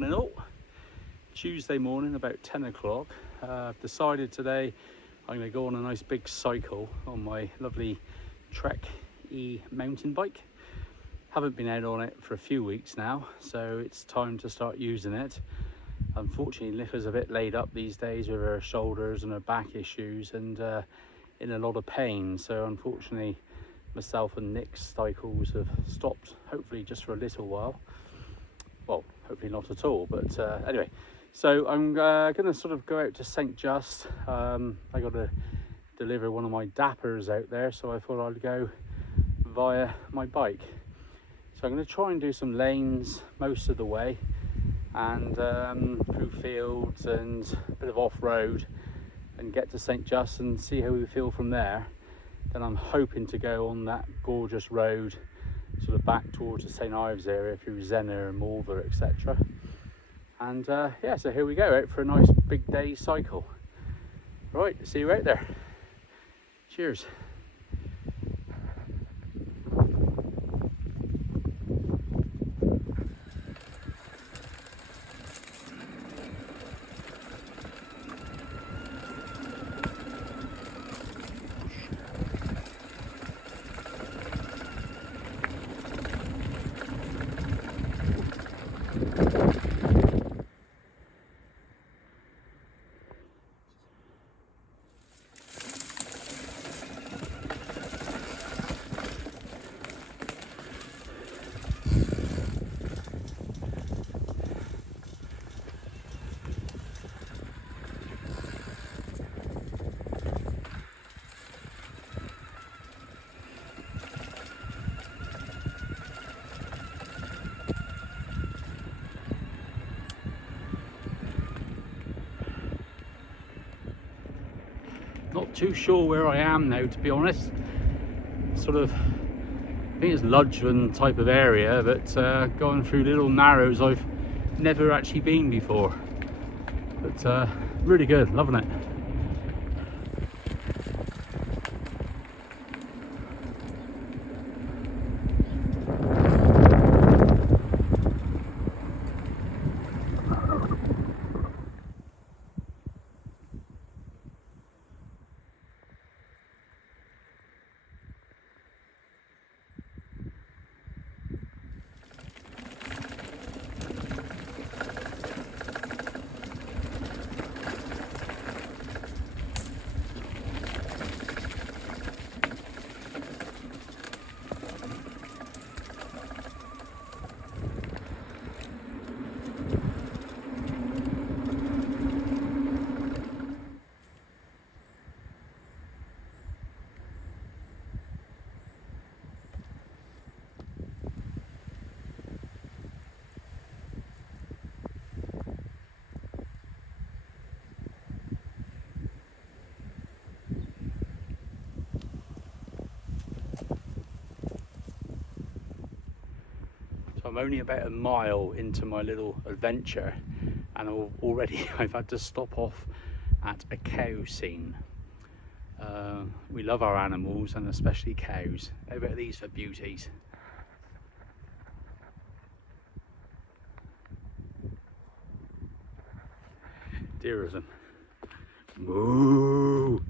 Morning all. Tuesday morning about 10 o'clock. I've decided today I'm going to go on a nice big cycle on my lovely Trek E mountain bike. Haven't been out on it for a few weeks now, so it's time to start using it. Unfortunately, Liffe's a bit laid up these days with her shoulders and her back issues and in a lot of pain, so unfortunately myself and Nick's cycles have stopped, hopefully just for a little while. Well, hopefully not at all, but anyway, so I'm going to sort of go out to St. Just. I got to deliver one of my dappers out there, so I thought I'd go via my bike. So I'm going to try and do some lanes most of the way, and through fields and a bit of off-road, and get to St. Just and see how we feel from there. Then I'm hoping to go on that gorgeous road sort of back towards the St. Ives area through Zennor and Morver, etc. And yeah, so here we go, out for a nice big day cycle. Right, see you out there. Cheers. Not too sure where I am now, to be honest. Sort of, I think it's Ludgvan type of area, but going through little narrows I've never actually been before. But really good, loving it. So I'm only about a mile into my little adventure, and already I've had to stop off at a cow scene. We love our animals, and especially cows. How about these for beauties? Dear them. Moo!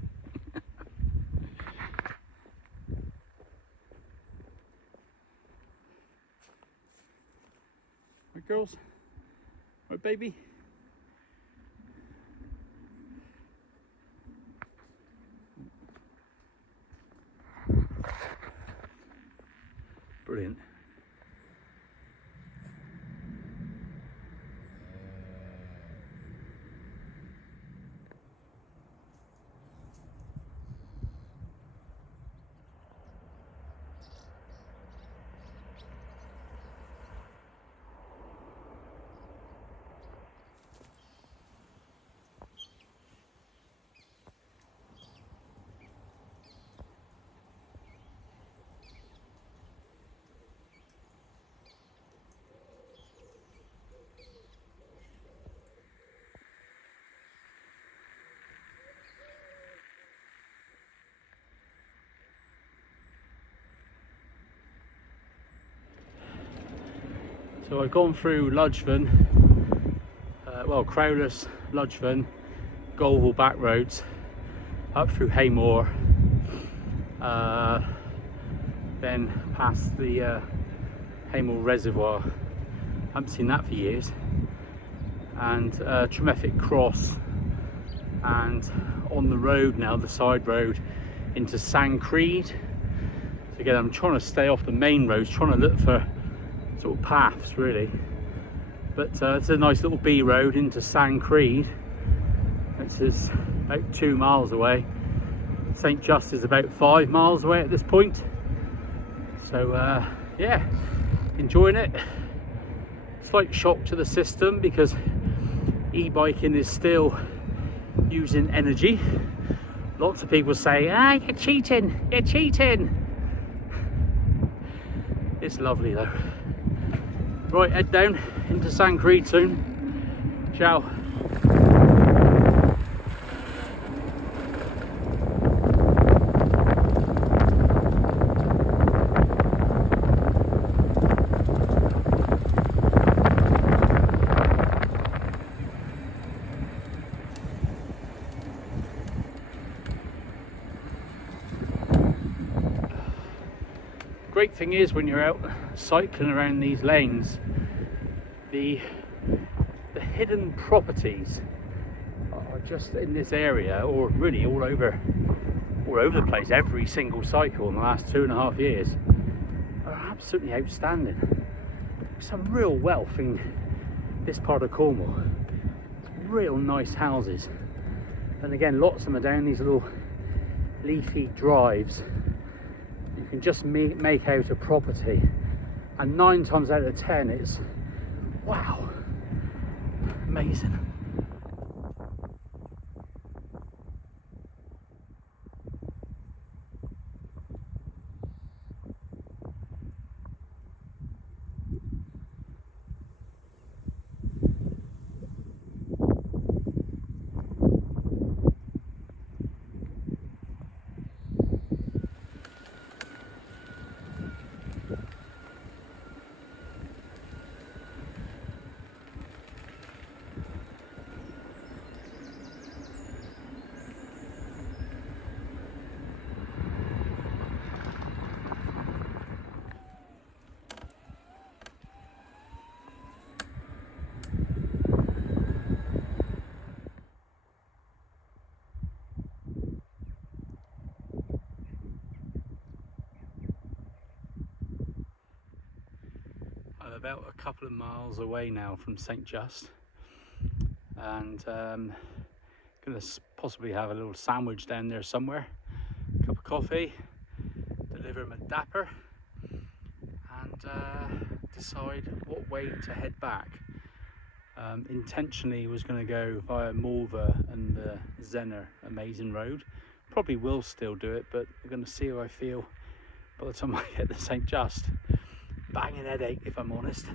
Right, girls? Right, baby? Brilliant. So I've gone through Ludgvan well, Crowless, Ludgvan, Gulval back roads, up through Heamoor, then past the Heamoor reservoir. I haven't seen that for years. And Tremeffitt Cross, and on the road now, the side road into Sancreed. So again, I'm trying to stay off the main roads, trying to look for sort of paths really. But it's a nice little B road into Sancreed. It's about 2 miles away. St Just is about 5 miles away at this point. So yeah, enjoying it. Slight shock to the system because e-biking is still using energy. Lots of people say, ah, you're cheating, you're cheating. It's lovely though. Right, head down into Sancreed soon. Ciao. Great thing is when you're out cycling around these lanes, the hidden properties are just in this area, or really all over the place. Every single cycle in the last 2.5 years are absolutely outstanding. Some real wealth in this part of Cornwall. Real nice houses, and again, lots of them are down these little leafy drives. You can just make out a property, and 9 times out of 10 it's wow, amazing. I'm about a couple of miles away now from St Just, and going to possibly have a little sandwich down there somewhere, a cup of coffee, deliver him a dapper, and decide what way to head back. Intentionally was going to go via Morva and the Zennor amazing road. Probably will still do it, but we're going to see how I feel by the time I get to St Just. Banging headache if I'm honest,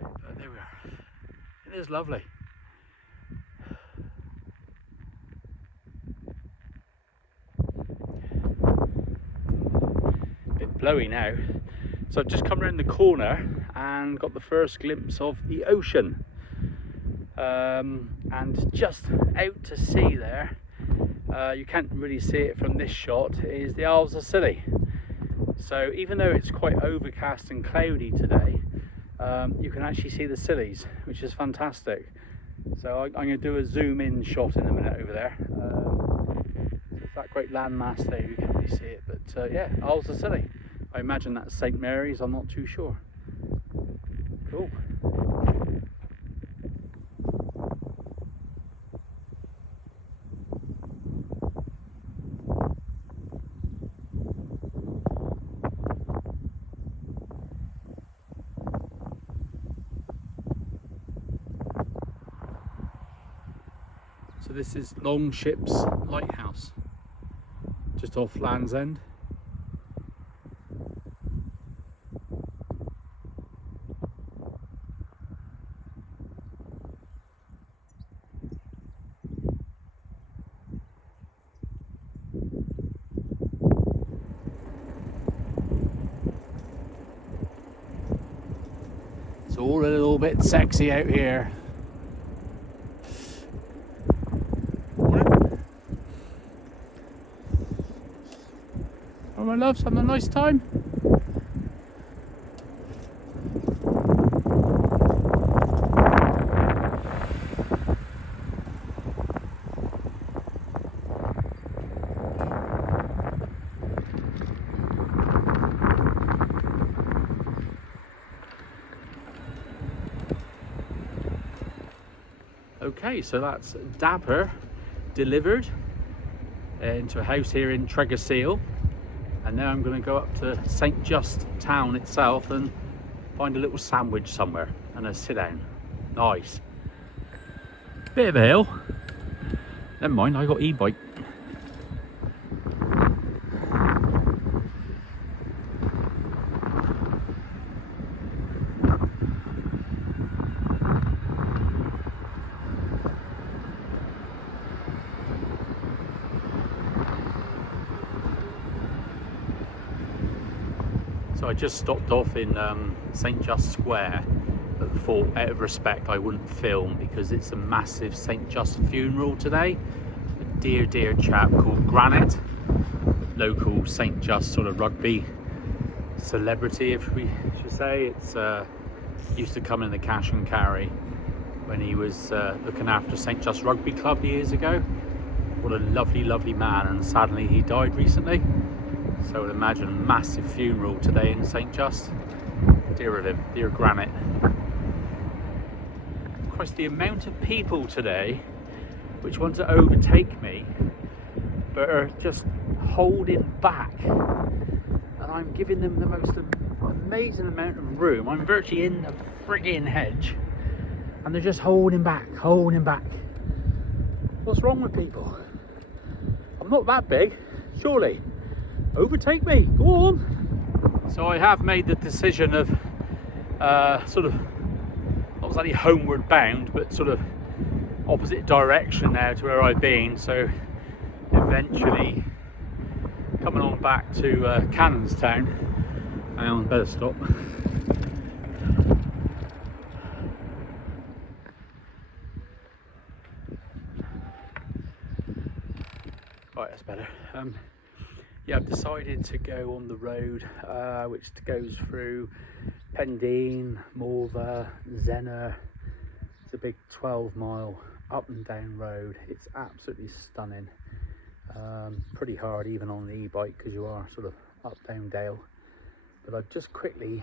but there we are. It is lovely. Bit blowy now, so I've just come around the corner and got the first glimpse of the ocean, and just out to sea there, you can't really see it from this shot, is the Isles of Scilly. So even though it's quite overcast and cloudy today, you can actually see the Scillies, which is fantastic. So I'm going to do a zoom in shot in a minute over there. So it's that great landmass there, you can't really see it, but yeah, Isles of Scilly. I imagine that's St Mary's, I'm not too sure. Cool. So this is Longship's Lighthouse, just off Land's End. It's all a little bit sexy out here. All my loves, having a nice time. Okay, so that's Dapper delivered into a house here in Tregeseal, and now I'm going to go up to St Just town itself and find a little sandwich somewhere and a sit down. Nice. Bit of a hill. Never mind, I got e-bike. So I just stopped off in St Just Square, but thought out of respect I wouldn't film because it's a massive St Just funeral today. A dear chap called Granite, local St Just sort of rugby celebrity, if we should say. It's used to come in the cash and carry when he was looking after St Just Rugby Club years ago. What a lovely man, and sadly he died recently. So I would imagine massive funeral today in St Just. Dear of him, dear Granite. Christ, the amount of people today which want to overtake me but are just holding back, and I'm giving them the most amazing amount of room. I'm virtually in the frigging hedge and they're just holding back. What's wrong with people? I'm not that big, surely. Overtake me, go on. So I have made the decision of sort of not exactly homeward bound, but sort of opposite direction now to where I've been. So eventually coming on back to Cannonstown. Hang on, better stop. Right, that's better. Yeah, I've decided to go on the road which goes through Pendine, Morva, Zennor. It's a big 12-mile up and down road. It's absolutely stunning. Pretty hard even on the e-bike because you are sort of up down dale. But I've just quickly,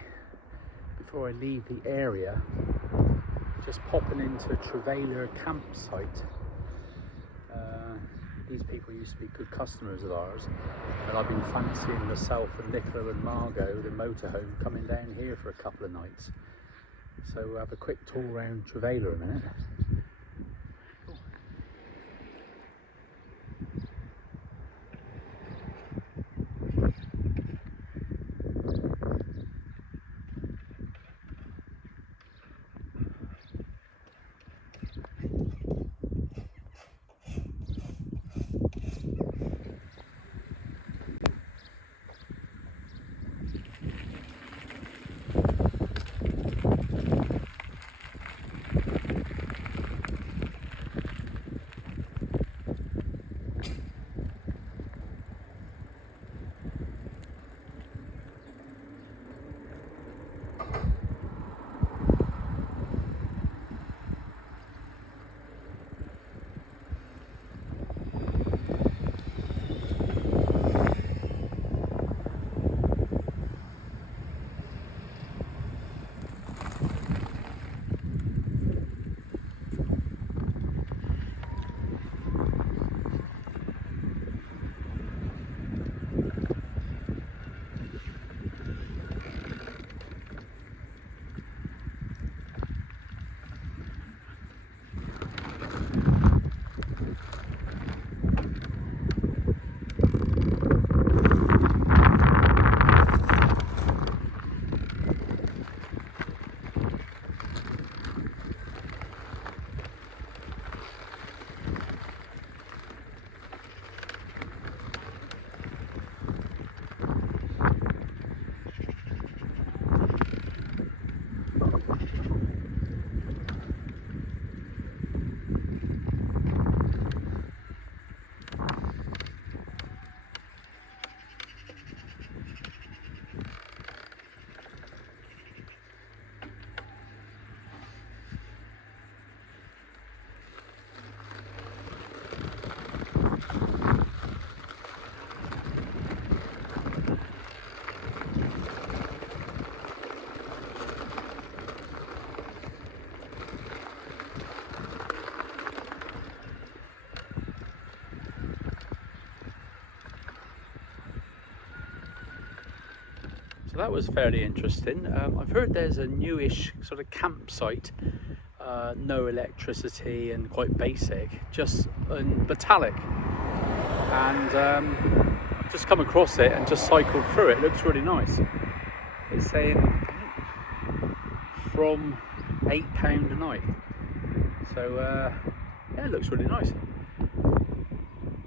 before I leave the area, just popping into a Trevailer campsite. These people used to be good customers of ours, and I've been fancying myself and Nicola and Margot, the motorhome, coming down here for a couple of nights. So we'll have a quick tour around Trevailer in a minute. that was fairly interesting. I've heard there's a newish sort of campsite, no electricity and quite basic, just in Bottalack, and I've just come across it and just cycled through it. It looks really nice. It's saying from £8 a night, so yeah, it looks really nice.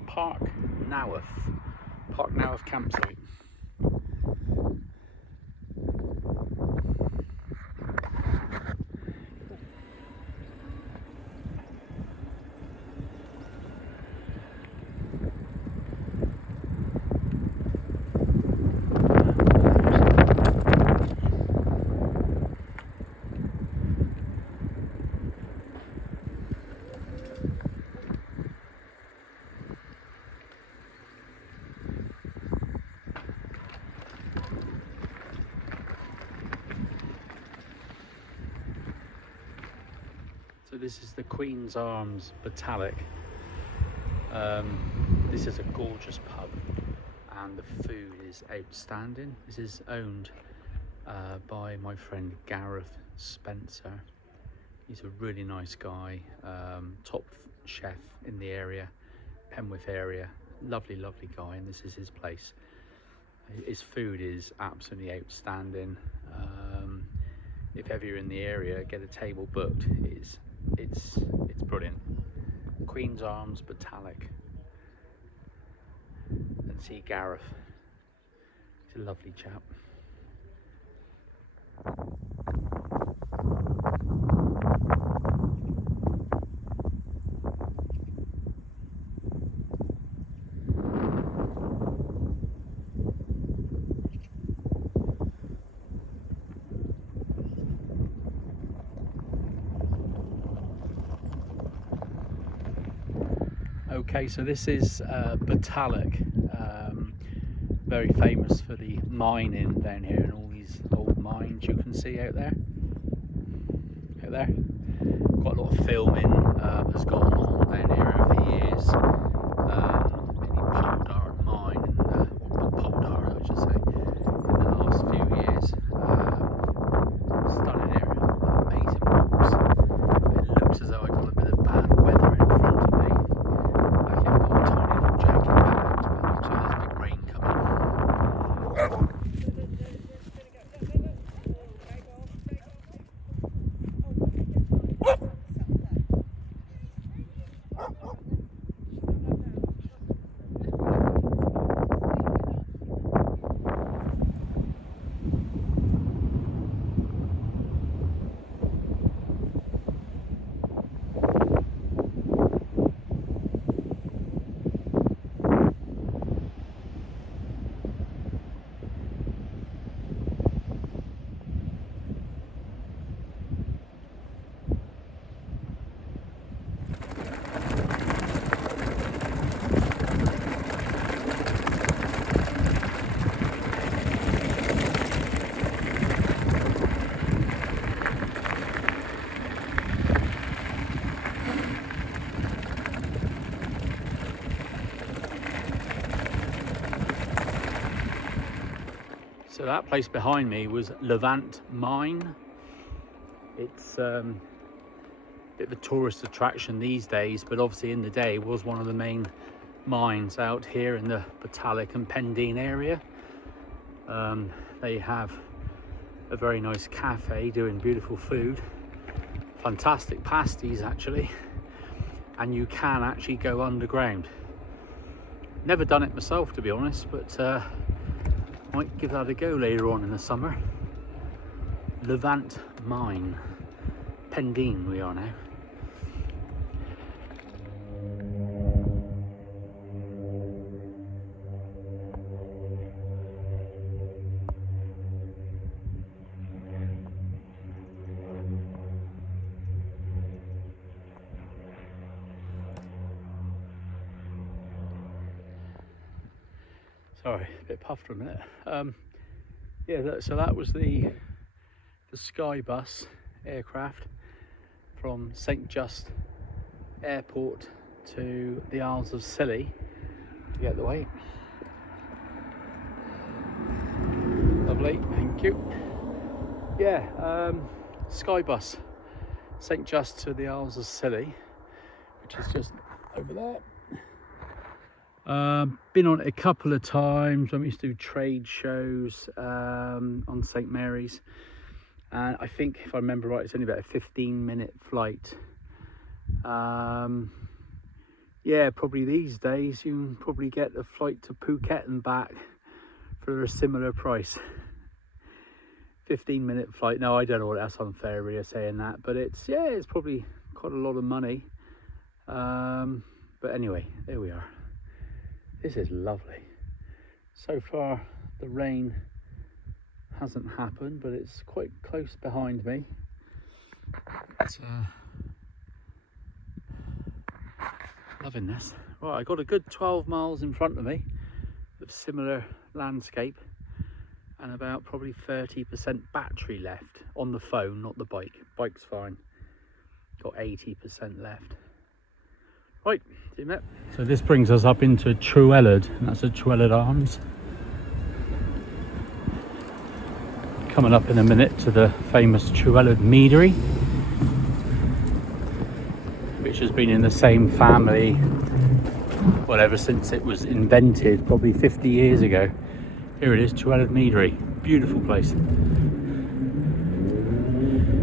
Park Naworth campsite. So this is the Queen's Arms Bottalack. This is a gorgeous pub and the food is outstanding. This is owned by my friend Gareth Spencer. He's a really nice guy, top chef in the area, Penwith area. Lovely guy, and this is his place. His food is absolutely outstanding. If ever you're in the area, get a table booked. It's brilliant. Queen's Arms Bottalack, and see Gareth. He's a lovely chap. Okay, so this is Bottalack, very famous for the mining down here and all these old mines you can see out there. Quite a lot of filming has gone on down here over the years. In the Poldart mine, or Poldart I should say, in the last few years. Stunning area, amazing walks. It looks as though I got a bit of bad weather in front of me. So that place behind me was Ludgvan mine. It's a bit of a tourist attraction these days, but obviously in the day was one of the main mines out here in the Bottalack and Pendeen area. They have a very nice cafe doing beautiful food, fantastic pasties actually, and you can actually go underground. Never done it myself, to be honest, but might give that a go later on in the summer. Ludgvan mine, Pendeen we are now. Sorry, a bit puffed for a minute. Yeah, so that was the Skybus aircraft from St Just Airport to the Isles of Scilly to get the way. Lovely. Lovely, thank you. Yeah, Skybus, St Just to the Isles of Scilly, which is just over there. Been on it a couple of times when we used to do trade shows on St Mary's, and I think if I remember right, it's only about a 15-minute flight. Yeah, probably these days you can probably get a flight to Phuket and back for a similar price. 15-minute flight. No, I don't know what, that's unfair really saying that, but it's, yeah, it's probably quite a lot of money. But anyway, there we are. This is lovely. So far the rain hasn't happened, but it's quite close behind me. It's, loving this. Right, I got a good 12 miles in front of me of similar landscape, and about probably 30% battery left on the phone, not the bike. Bike's fine. Got 80% left. Right, see you, mate. So this brings us up into Trewellard, and that's at Trewellard Arms. Coming up in a minute to the famous Trewellard Meadery, which has been in the same family, well, ever since it was invented, probably 50 years ago. Here it is, Trewellard Meadery. Beautiful place.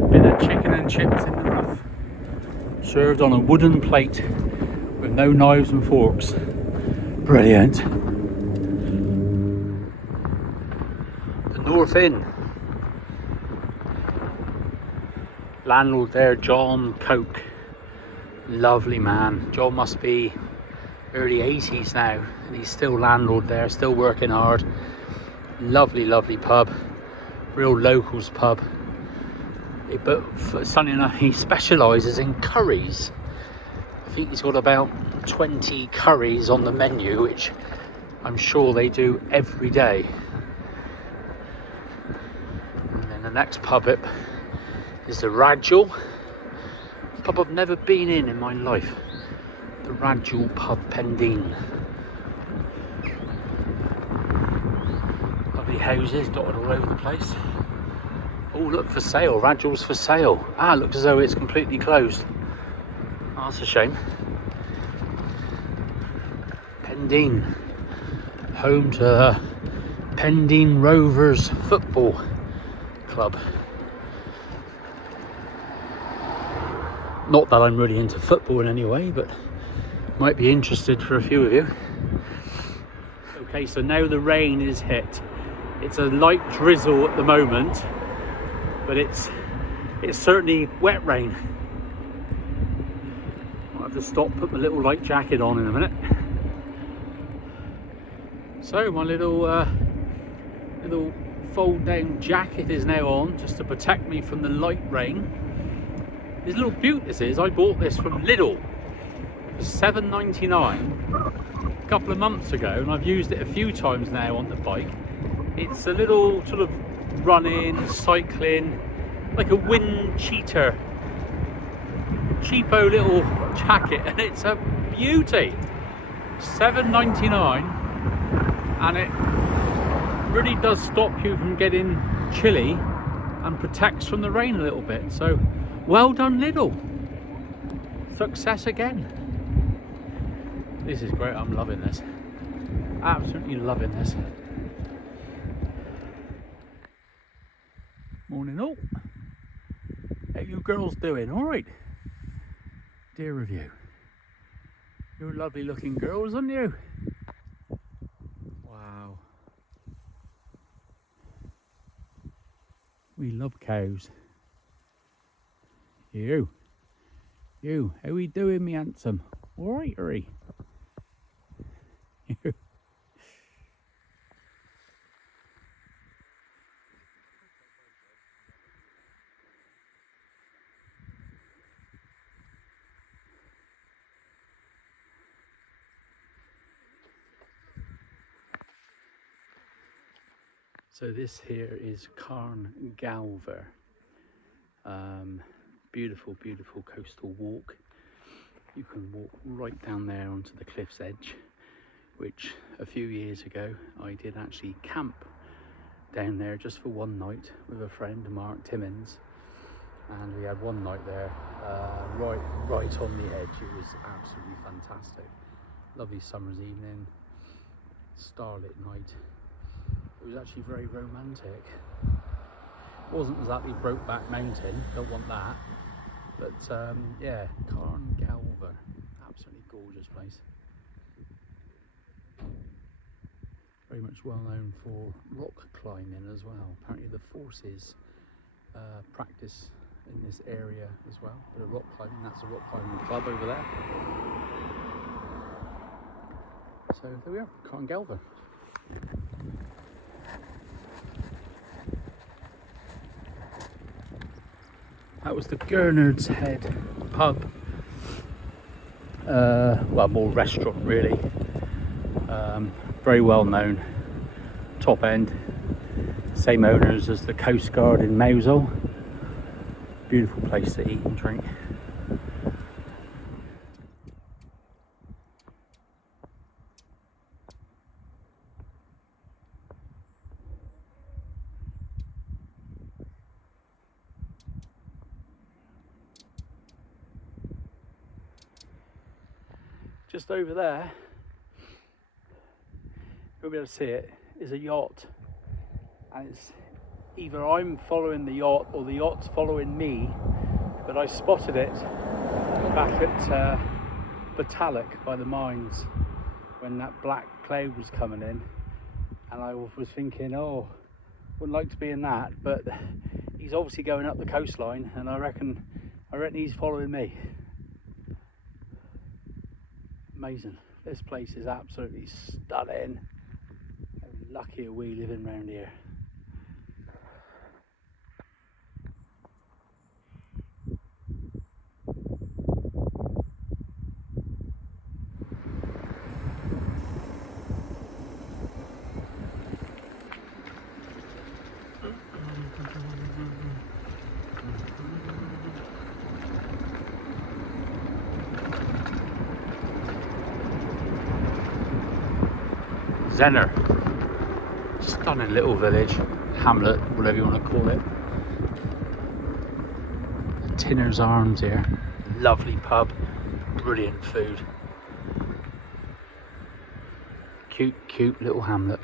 Bit of chicken and chips in the rough. Served on a wooden plate with no knives and forks. Brilliant. The North Inn. Landlord there, John Coke. Lovely man. John must be early 80s now, and he's still landlord there, still working hard. Lovely, lovely pub. Real locals pub. But funny enough, he specialises in curries. I think he's got about 20 curries on the menu, which I'm sure they do every day. And then the next pub up is the Ragul. Pub I've never been in my life. The Ragul pub, Pendeen. Lovely houses dotted all over the place. Oh, look, for sale. Ragul's for sale. Ah, looks as though it's completely closed. Oh, that's a shame. Pendeen, home to the Pendeen Rovers Football Club. Not that I'm really into football in any way, but might be interested for a few of you. Okay, so now the rain is hit. It's a light drizzle at the moment, but it's certainly wet rain. I'll have to stop, put my little light jacket on in a minute. So my little fold down jacket is now on, just to protect me from the light rain. This little beaut this is. I bought this from Lidl for $7.99 a couple of months ago, and I've used it a few times now on the bike. It's a little sort of running, cycling, like a wind cheater, cheapo little jacket, and it's a beauty. $7.99, and it really does stop you from getting chilly and protects from the rain a little bit. So well done, Lidl. Success again. This is great. I'm loving this. Absolutely loving this. Morning all. How you girls doing? All right. Dear of you. You're lovely looking girls, aren't you? Wow. We love cows. You, how we doing, me handsome? All right, hurry. So this here is Carn Galver. Beautiful, beautiful coastal walk. You can walk right down there onto the cliff's edge, which a few years ago I did actually camp down there just for one night with a friend, Mark Timmins, and we had one night there, right on the edge. It was absolutely fantastic. Lovely summer's evening, starlit night. It was actually very romantic. It wasn't exactly Brokeback Mountain, don't want that, but yeah, Gulval, absolutely gorgeous place. Very much well known for rock climbing as well. Apparently the forces practice in this area as well. Bit of rock climbing. That's a rock climbing club over there. So there we are, Gulval. That was the Gurnard's Head pub. Well, more restaurant really. Very well known, top end. Same owners as the Coast Guard in Mousehole. Beautiful place to eat and drink. Just over there, you'll be able to see it, is a yacht, and it's either I'm following the yacht or the yacht's following me, but I spotted it back at Bottalack by the mines when that black cloud was coming in, and I was thinking, oh, wouldn't like to be in that, but he's obviously going up the coastline, and I reckon he's following me. Amazing. This place is absolutely stunning. How lucky are we living around here. Zennor, stunning little village, hamlet, whatever you want to call it. Tinner's Arms here, lovely pub, brilliant food. Cute little hamlet.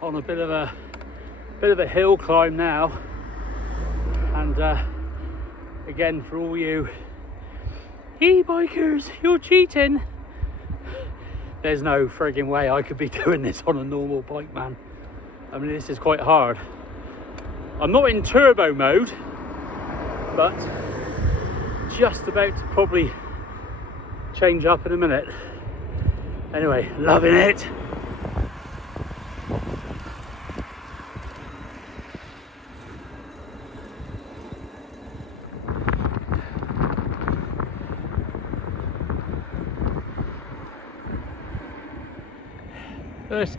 On a bit of a hill climb now, and again, for all you e-bikers, you're cheating. There's no frigging way I could be doing this on a normal bike, man. I mean, this is quite hard. I'm not in turbo mode, but just about to probably change up in a minute. Anyway, loving it. First.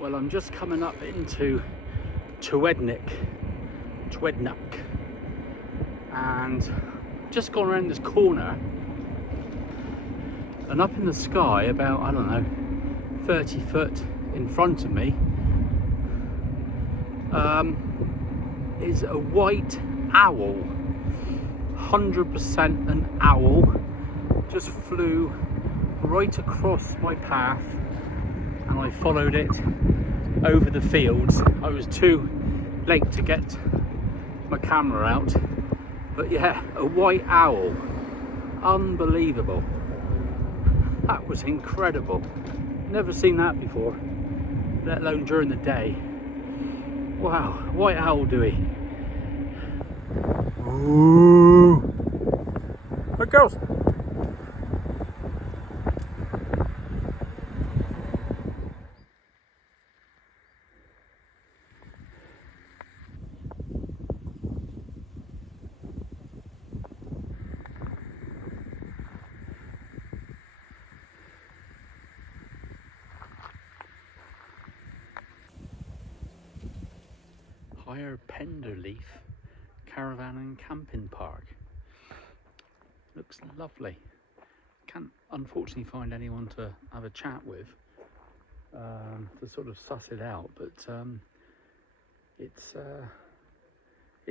Well, I'm just coming up into Twednuck, and just gone around this corner, and up in the sky about, I don't know, 30 foot in front of me is a white owl, 100% an owl, just flew right across my path, and I followed it over the fields. I was too late to get my camera out, but yeah, a white owl, unbelievable. That was incredible. Never seen that before, let alone during the day. Wow, white owl dewy. Ooh. Right, girls. Higher Penderleaf Caravan and Camping Park. Looks lovely. Can't unfortunately find anyone to have a chat with to sort of suss it out, but it's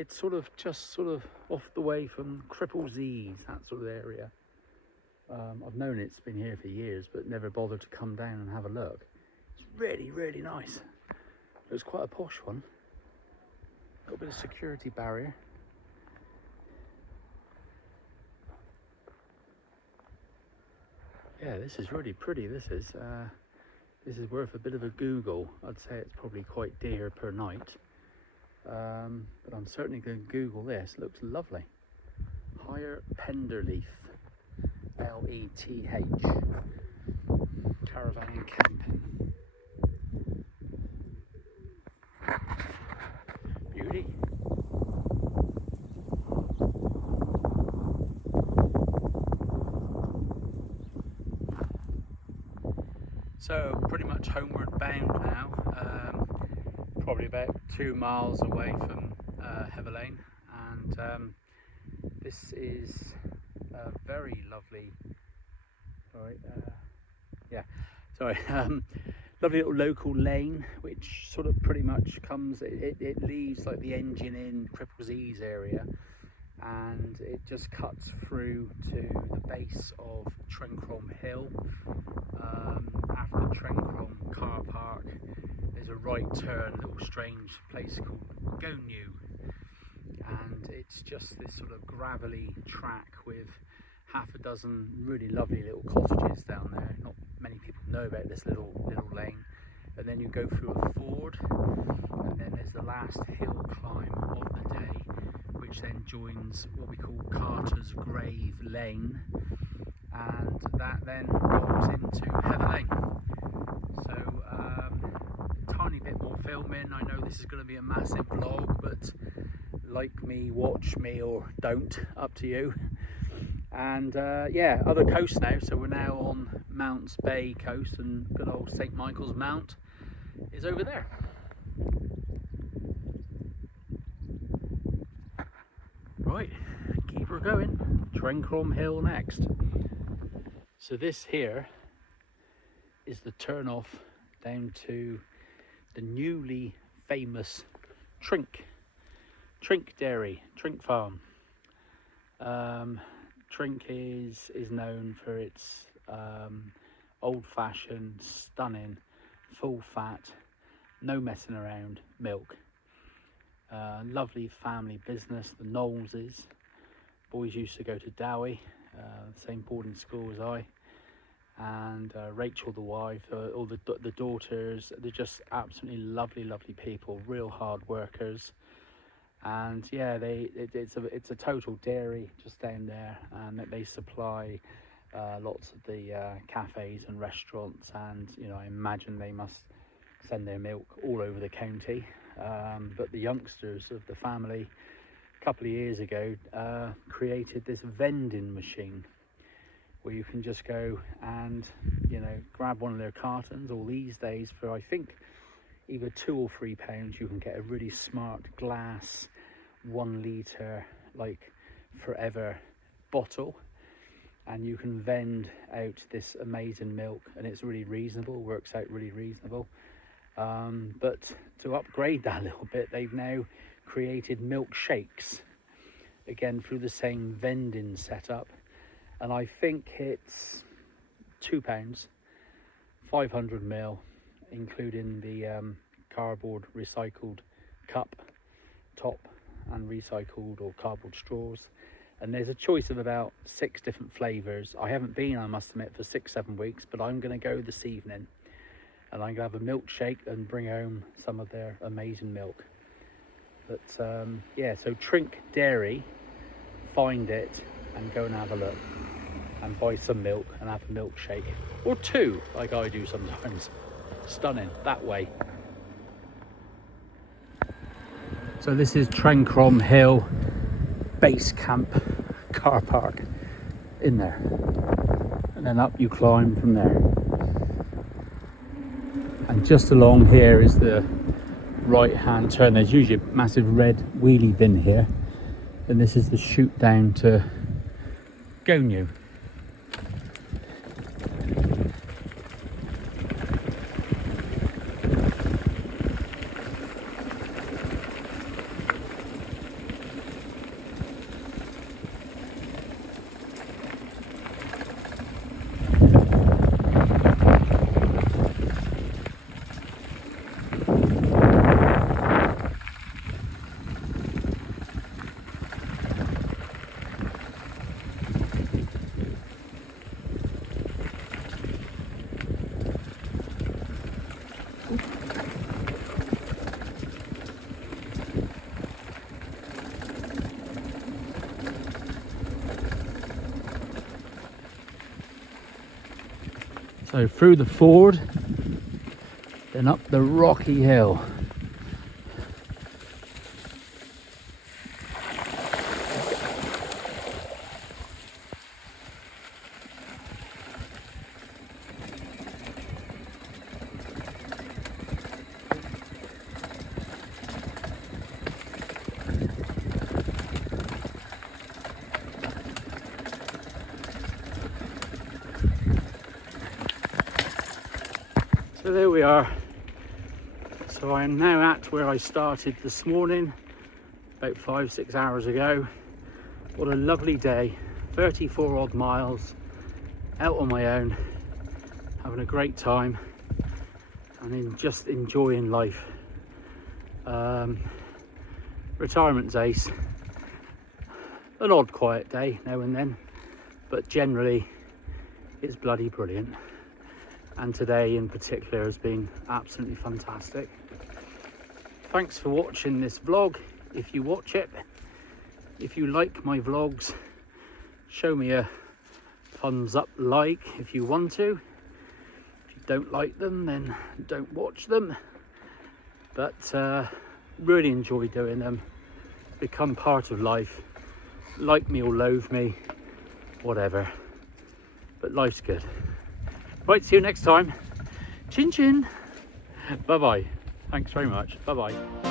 sort of just sort of off the way from Cripples's, that sort of area. I've known it's been here for years, but never bothered to come down and have a look. It's really, really nice. It was quite a posh one. Got a bit of security barrier. Yeah, this is really pretty. This is worth a bit of a Google. I'd say it's probably quite dear per night, but I'm certainly going to Google this. Looks lovely. Higher Penderleaf, Leth, Caravan and Camping. Beauty. So pretty much homeward bound now, probably about 2 miles away from Heamoor, and this is a very lovely, lovely little local lane, which sort of pretty much comes, it leaves like the engine in Cripples's area, and it just cuts through to the base of Trencrom Hill. After Trencrom car park, there's a right turn, a little strange place called Gulval, and it's just this sort of gravelly track with half a dozen really lovely little cottages down there. Not many people know about this little lane. And then you go through a ford, and then there's the last hill climb of the day, which then joins what we call Carter's Grave Lane, and that then rolls into Heamoor. So a tiny bit more filming. I know this is going to be a massive vlog, but like me, watch me, or don't, up to you. And yeah, other coast now, so we're now on Mounts Bay coast, and good old St Michael's Mount is over there. Right, keep her going. Trencrom Hill next. So this here is the turn off down to the newly famous Trink Dairy, Trink Farm. Trink is known for its old-fashioned, stunning, full-fat, no messing around milk. Lovely family business, the Knowleses. Boys used to go to Dowie, same boarding school as I, and Rachel the wife, all the daughters. They're just absolutely lovely people, real hard workers. And yeah, it's a total dairy just down there, and they supply lots of the cafes and restaurants, and you know, I imagine they must send their milk all over the county. But the youngsters of the family a couple of years ago created this vending machine where you can just go and, you know, grab one of their cartons, or these days for I think either £2 or £3 you can get a really smart glass 1 litre like forever bottle, and you can vend out this amazing milk, and it's really reasonable, works out really reasonable. But to upgrade that a little bit, they've now created milkshakes again through the same vending setup, and I think it's £2, 500ml, including the cardboard recycled cup top and recycled or cardboard straws, and there's a choice of about 6 different flavors. I haven't been, I must admit, for 6-7 weeks, but I'm going to go this evening, and I'm going to have a milkshake and bring home some of their amazing milk. But yeah, so Trink Dairy, find it and go and have a look and buy some milk and have a milkshake, or 2 like I do sometimes. Stunning that way. So this is Trencrom Hill base camp car park in there, and then up you climb from there, and just along here is the right hand turn. There's usually a massive red wheelie bin here, and this is the chute down to Gonu. So through the ford, then up the rocky hill. So there we are. So I am now at where I started this morning, about 5-6 hours ago. What a lovely day, 34 odd miles, out on my own, having a great time, and just enjoying life. Retirement's ace. An odd quiet day now and then, but generally it's bloody brilliant. And today in particular has been absolutely fantastic. Thanks for watching this vlog. If you watch it, if you like my vlogs, show me a thumbs up, like if you want to. If you don't like them, then don't watch them. But really enjoy doing them. Become part of life. Like me or loathe me, whatever. But life's good. Right, see you next time. Chin chin. Bye bye. Thanks very much. Bye bye.